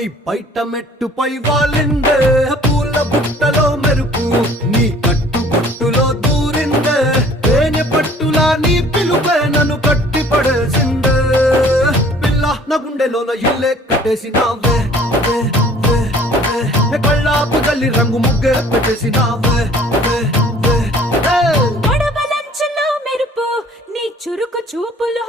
నీ బయట మెట్టుపై వాలిందే పూల బుట్టలో మెరుపు నీ కట్టు బొట్టులో దూరిందే తేనె పట్టులా నీ పిలుపే నన్ను కట్టి పడేసిందే పిల్ల నా గుండెలోన ఇల్లే కట్టేసినావే కళ్ళాపు గల్లి రంగు ముగ్గే పెట్టేసినావే గొడవలంచులో మెరుపు నీ చురుకు చూపులో